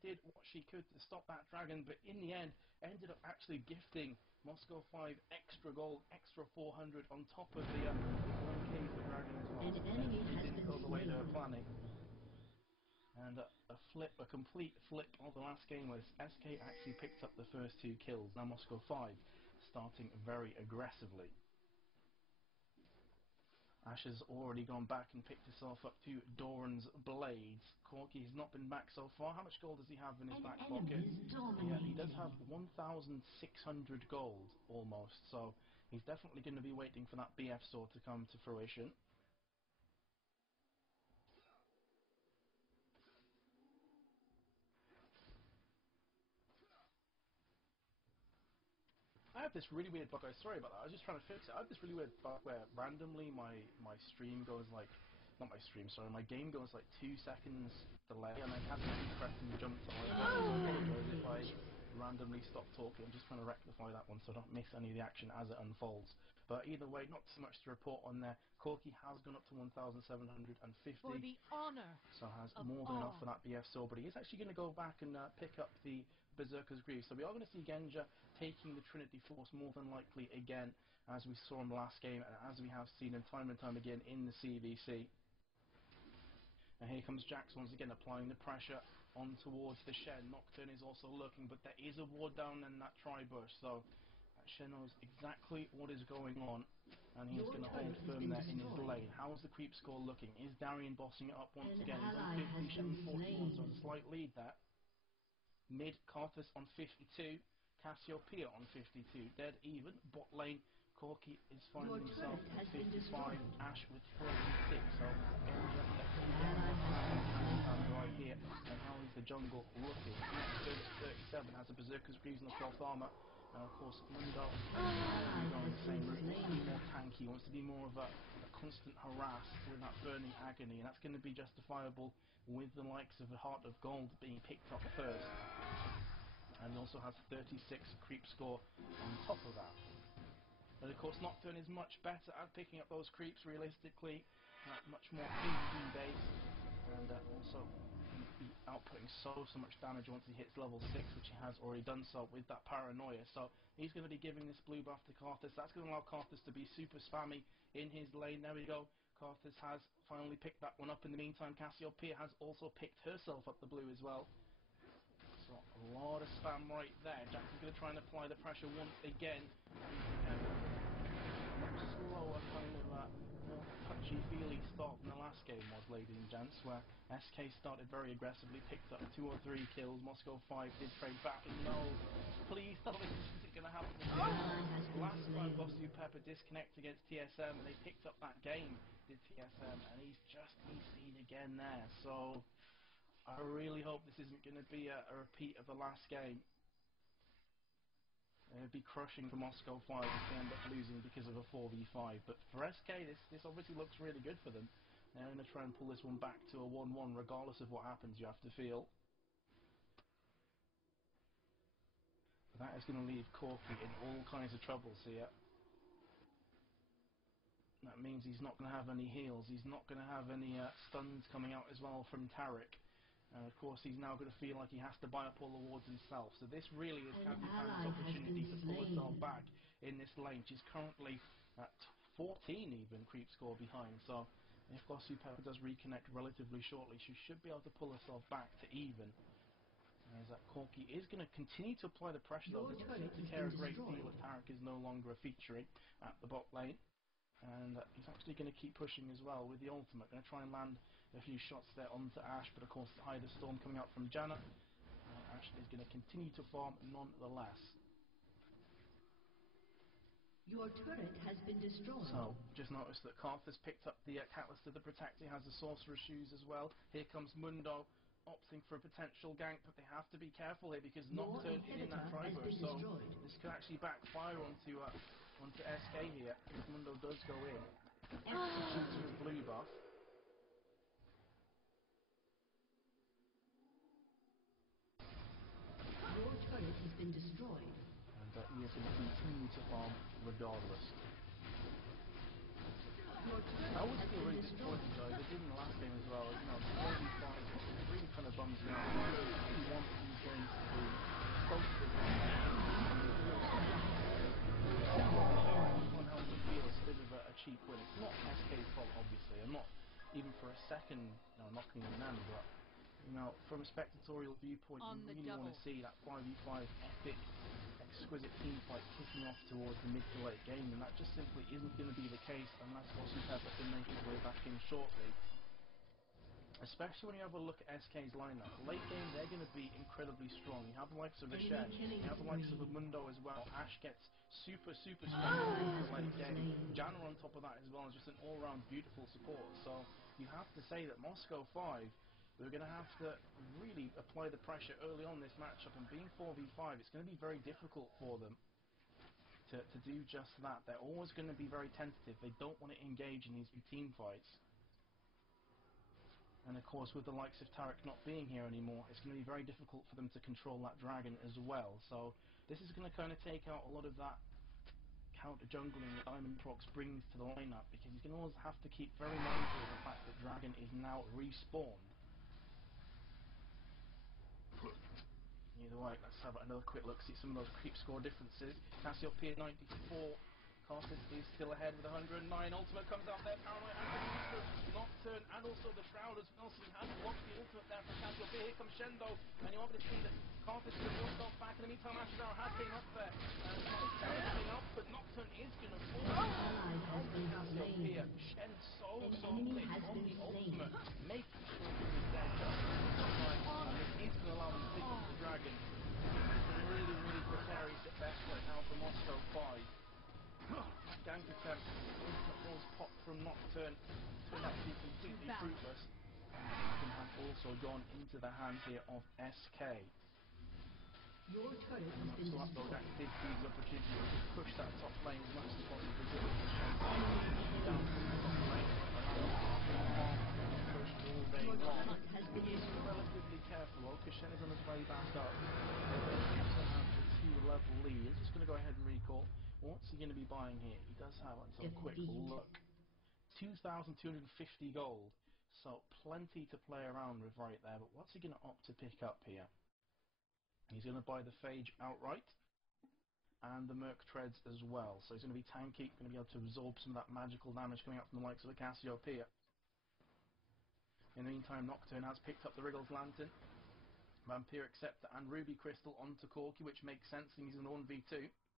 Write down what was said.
did what she could to stop that dragon, but in the end ended up actually gifting Moscow 5 extra gold, extra 400 on top of the 1k for dragon as well. An enemy has didn't been go the way they were slain. planning. And a complete flip of the last game where SK actually picked up the first 2 kills. Now Moscow 5 starting very aggressively. Ash has already gone back and picked himself up to Doran's blades. Corky has not been back so far. How much gold does he have in his back pocket? Yeah, he does have 1,600 gold almost, so he's definitely going to be waiting for that BF sword to come to fruition. I have this really weird bug, sorry about that, I was just trying to fix it. I have this really weird bug where randomly my stream goes like, not my stream, sorry, my game goes like 2 seconds delay, and I have to keep pressing the jump to like, I apologise if I randomly stop talking. I'm just trying to rectify that one so I don't miss any of the action as it unfolds. But either way, not too much to report on there. Corky has gone up to 1,750. For the honor so has more than enough for that BF sword, but he is actually going to go back and pick up the Berserker's Greaves. So we are going to see Genja taking the Trinity Force more than likely again, as we saw in the last game, and as we have seen him time and time again in the CVC. And here comes Jax once again applying the pressure on towards the Shen. Nocturne is also lurking, but there is a ward down in that tri-bush, so Shen knows exactly what is going on, and he's going to hold firm there in his lane. How's the creep score looking? Is Darian bossing it up once again? He's on 50, Shen on 41, so there's a slight lead there. Mid, Karthus on 52, Cassiopeia on 52, dead even. Bot lane, Corky is finding himself at 55, Ash with 46, so Genja right here. And how is the jungle looking? Next, 37 has a Berserker's Greaves and the 12th armor. And of course, Mundo going the same route. He wants to be more tanky, he wants to be more of a constant harass with that burning agony, and that's going to be justifiable with the likes of the Heart of Gold being picked up first. And he also has 36 creep score on top of that. But of course, Nocturne is much better at picking up those creeps realistically, much more PvP based, and also be outputting so much damage once he hits level 6, which he has already done so with that Paranoia. So he's going to be giving this blue buff to Karthus. That's going to allow Karthus to be super spammy in his lane. There we go. Karthus has finally picked that one up. In the meantime, Cassiopeia has also picked herself up the blue as well. So a lot of spam right there. Jax is going to try and apply the pressure once again. Much slower kind of more touchy-feely start than the last game was, ladies and gents, where SK started very aggressively, picked up 2 or 3 kills. Moscow 5 did trade back. No, please tell me this isn't going to happen again. Last time Bosu Pepper disconnected against TSM and they picked up that game, did TSM, and he's just EC'd again there. So I really hope this isn't going to be a repeat of the last game. It would be crushing for Moscow 5 if they end up losing because of a 4v5. But for SK, this obviously looks really good for them. They're going to try and pull this one back to a 1-1 regardless of what happens, you have to feel. But that is going to leave Corky in all kinds of troubles here. That means he's not going to have any heals. He's not going to have any stuns coming out as well from Taric. And of course he's now going to feel like he has to buy up all the wards himself. So this really is Kazuhan's opportunity to pull herself back in this lane. She's currently at 14 even creep score behind. So if Bosu Pepper does reconnect relatively shortly, she should be able to pull herself back to even. As that Corky is going to continue to apply the pressure though. Doesn't seem to care a great deal if Taric is no longer featuring at the bot lane. And he's actually going to keep pushing as well with the ultimate. Going to try and land a few shots there onto Ash, but of course to hide the storm coming out from Janna. Ash is going to continue to farm nonetheless. Your turret has been destroyed. So, just noticed that Karthus picked up the Catalyst of the Protector. He has the Sorcerer's Shoes as well. Here comes Mundo, opting for a potential gank, but they have to be careful here because Nocturne is in that tri-bush, so this could actually backfire onto SK here if Mundo does go in. Shoots his blue buff. Your turret has been destroyed. And he is going to continue to farm regardless. I always feel really disappointed though, they did in the last game as well, you know, the 4v5 really kind of bums me out. You want second, knocking on them, but from a spectatorial viewpoint, On you the really want to double. see that 5v5 epic, exquisite team fight kicking off towards the mid to late game, and that just simply isn't going to be the case unless Boston Pepper can make his way back in shortly. Especially when you have a look at SK's lineup. Late game, they're going to be incredibly strong. You have the likes of Ashen, you have the likes of Mundo as well. Ash gets super strong in the late game. Janna on top of that as well is just an all-round beautiful support. So you have to say that Moscow 5, we're going to have to really apply the pressure early on in this matchup, and being 4v5, it's going to be very difficult for them to do just that. They're always going to be very tentative. They don't want to engage in these big team fights. And of course, with the likes of Tarek not being here anymore, it's going to be very difficult for them to control that dragon as well. So this is going to kind of take out a lot of that counter jungling that Diamond Prox brings to the lineup, because he's going to always have to keep very mindful of the fact that dragon is now respawned. Either way, let's have another quick look, see some of those creep score differences. Cassiopeia 94. Carthus is still ahead with 109. Ultimate comes out there. Paranoid and Nocturne, and also the Shroud as well. So he has blocked the ultimate there for Cassiopeia. Here comes Shendo, and you're able to see that Carthus is going to back. In the meantime, Ashizar has been up there. And he's coming up, but Nocturne is going to fall. Cassiopeia. Shen so quick on the ultimate, making sure he was dead just and this is going to allow him to pick up the dragon. Really precarious at best right now for Moscow 5. Gank attempt, ultimate was popped from Nocturne, turned out to be completely fruitless. And have also gone into the hands here of SK. Your turret has been So destroyed. that did seize the opportunity to push that top lane as much as possible. Down to the top lane, push all day Your long. turret has been He's destroyed. relatively careful though, because Shen is on his way back up. They're going to have a 2-level lead. He's just going to go ahead and recall. What's he going to be buying here? He does have, let's have a quick look, 2,250 gold. So plenty to play around with right there. But what's he going to opt to pick up here? He's going to buy the Phage outright, and the Merc Treads as well. So he's going to be tanky, going to be able to absorb some of that magical damage coming out from the likes of the Cassiopeia. In the meantime, Nocturne has picked up the Wriggles Lantern, Vampiric Scepter and Ruby Crystal onto Corki, which makes sense, and he's in 1v2.